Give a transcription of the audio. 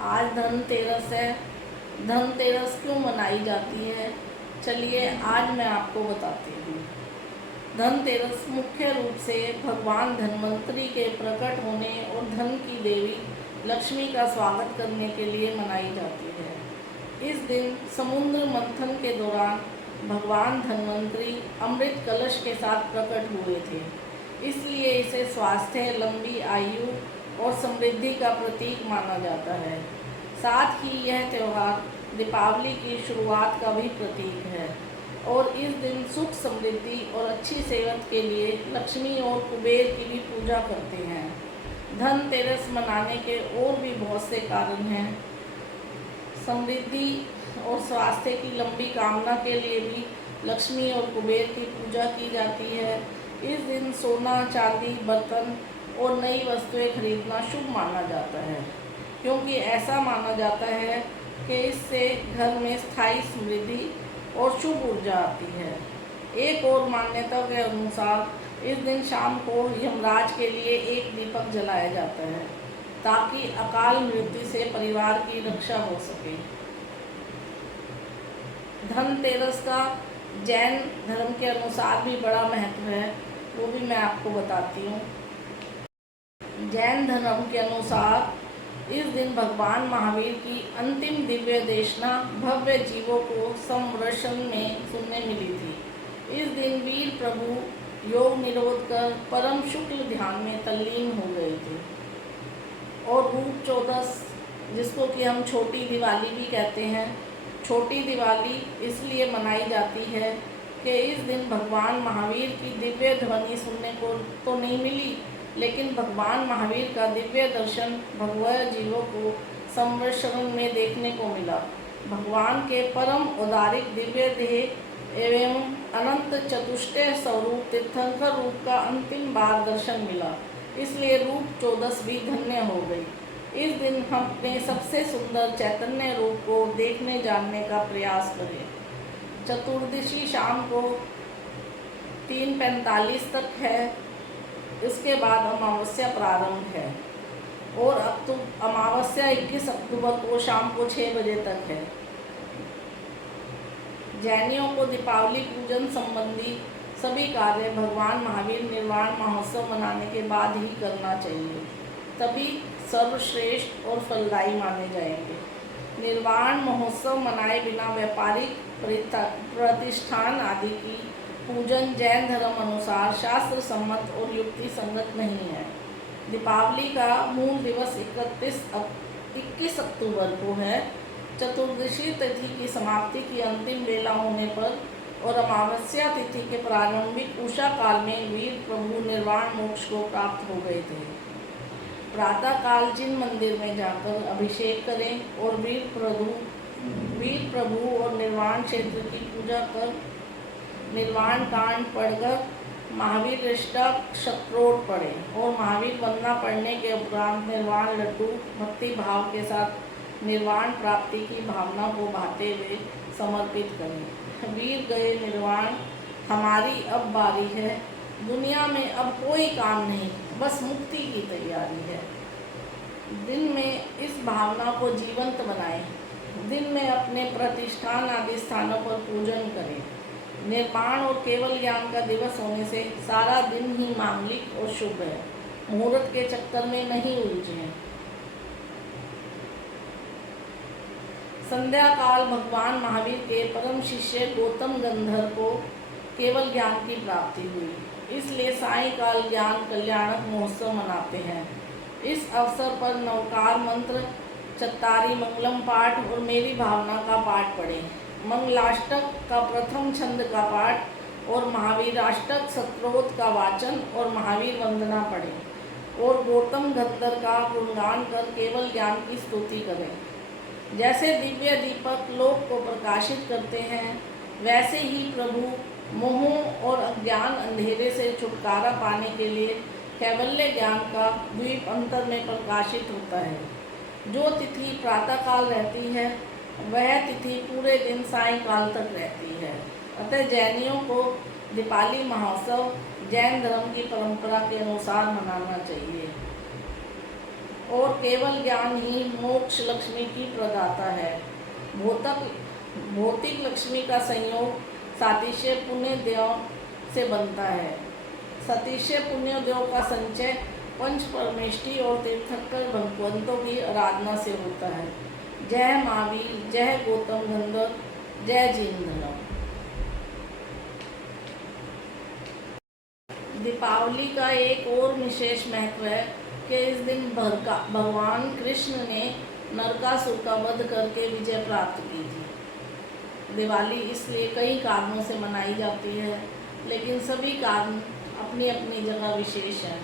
आज धनतेरस है। धनतेरस क्यों मनाई जाती है, चलिए आज मैं आपको बताती हूँ। धनतेरस मुख्य रूप से भगवान धन्वंतरि के प्रकट होने और धन की देवी लक्ष्मी का स्वागत करने के लिए मनाई जाती है। इस दिन समुद्र मंथन के दौरान भगवान धन्वंतरि अमृत कलश के साथ प्रकट हुए थे, इसलिए इसे स्वास्थ्य, लंबी आयु और समृद्धि का प्रतीक माना जाता है। साथ ही यह त्यौहार दीपावली की शुरुआत का भी प्रतीक है और इस दिन सुख, समृद्धि और अच्छी सेहत के लिए लक्ष्मी और कुबेर की भी पूजा करते हैं। धनतेरस मनाने के और भी बहुत से कारण हैं। समृद्धि और स्वास्थ्य की लंबी कामना के लिए भी लक्ष्मी और कुबेर की पूजा की जाती है। इस दिन सोना, चांदी, बर्तन और नई वस्तुएं खरीदना शुभ माना जाता है, क्योंकि ऐसा माना जाता है कि इससे घर में स्थायी समृद्धि और शुभ ऊर्जा आती है। एक और मान्यता के अनुसार इस दिन शाम को यमराज के लिए एक दीपक जलाया जाता है, ताकि अकाल मृत्यु से परिवार की रक्षा हो सके। धनतेरस का जैन धर्म के अनुसार भी बड़ा महत्व है, वो भी मैं आपको बताती हूँ। जैन धर्म के अनुसार इस दिन भगवान महावीर की अंतिम दिव्य देशना भव्य जीवों को संवर्षण में सुनने मिली थी। इस दिन वीर प्रभु योग निरोध कर परम शुक्ल ध्यान में तल्लीन हो गए थे और रूप चौदस, जिसको कि हम छोटी दिवाली भी कहते हैं, छोटी दिवाली इसलिए मनाई जाती है कि इस दिन भगवान महावीर की दिव्य ध्वनि सुनने को तो नहीं मिली, लेकिन भगवान महावीर का दिव्य दर्शन भगवय जीवों को संवत्सरण में देखने को मिला। भगवान के परम उदारिक दिव्य देह एवं अनंत चतुष्टय स्वरूप तीर्थंकर रूप का अंतिम बार दर्शन मिला, इसलिए रूप चौदस भी धन्य हो गई। इस दिन हम अपने सबसे सुंदर चैतन्य रूप को देखने जानने का प्रयास करें। चतुर्दशी शाम को 3:45 तक है, इसके बाद अमावस्या प्रारंभ है और अब तो अमावस्या 21 अक्टूबर को शाम को 6 बजे तक है। जैनियों को दीपावली पूजन संबंधी सभी कार्य भगवान महावीर निर्वाण महोत्सव मनाने के बाद ही करना चाहिए, तभी सर्वश्रेष्ठ और फलदायी माने जाएंगे। निर्वाण महोत्सव मनाए बिना व्यापारिक प्रतिष्ठान आदि की पूजन जैन धर्म अनुसार शास्त्र सम्मत और युक्ति संगत नहीं है। दीपावली का मूल दिवस 21 अक्टूबर को है। चतुर्दशी तिथि की समाप्ति की अंतिम वेला होने पर और अमावस्या तिथि के प्रारंभिक उषा काल में वीर प्रभु निर्वाण मोक्ष को प्राप्त हो गए थे। प्रातः काल जिन मंदिर में जाकर अभिषेक करें और वीर प्रभु और निर्वाण क्षेत्र की पूजा कर निर्वाण कांड पढ़कर महावीर अष्टक शतकोट पढ़ें और महावीर वंदना पढ़ने के उपरांत निर्वाण लड्डू भक्ति भाव के साथ निर्वाण प्राप्ति की भावना को भाते हुए समर्पित करें। वीर गए निर्वाण, हमारी अब बारी है, दुनिया में अब कोई काम नहीं, बस मुक्ति की तैयारी है। दिन में इस भावना को जीवंत बनाएं। दिन में अपने प्रतिष्ठान आदि स्थानों पर पूजन करें। निर्वाण और केवल ज्ञान का दिवस होने से सारा दिन ही मांगलिक और शुभ है। मुहूर्त के चक्कर में नहीं उलझें। संध्या काल भगवान महावीर के परम शिष्य गौतम गंधर्व को केवल ज्ञान की प्राप्ति हुई, इसलिए सायंकाल ज्ञान कल्याणक महोत्सव मनाते हैं। इस अवसर पर नवकार मंत्र, चत्तारी मंगलम पाठ और मेरी भावना का पाठ पढ़ें। मंगलाष्टक का प्रथम छंद का पाठ और महावीराष्टक स्तोत्र का वाचन और महावीर वंदना पढ़ें और गौतम गंधर्व का गुणगान कर केवल ज्ञान की स्तुति करें। जैसे दिव्य दीपक लोक को प्रकाशित करते हैं, वैसे ही प्रभु मोह और अज्ञान अंधेरे से छुटकारा पाने के लिए कैवल्य ज्ञान का द्वीप अंतर में प्रकाशित होता है। जो तिथि प्रातःकाल रहती है, वह तिथि पूरे दिन सायंकाल तक रहती है। अतः जैनियों को दीपावली महोत्सव जैन धर्म की परंपरा के अनुसार मनाना चाहिए। और केवल ज्ञान ही मोक्ष लक्ष्मी की प्रदाता है। भौतिक लक्ष्मी का संयोग सातिशय पुण्य देव से बनता है। सातिशय पुण्य देव का संचय पंच परमेष्टि और तीर्थंकर भगवंतों की आराधना से होता है। जय महावीर, जय गौतम गंधर्व, जय जीन धर्म। दीपावली का एक और विशेष महत्व है कि इस दिन भगवान कृष्ण ने नरकासुर का वध करके विजय प्राप्त की थी। दिवाली इसलिए कई कारणों से मनाई जाती है, लेकिन सभी कारण अपनी अपनी जगह विशेष हैं।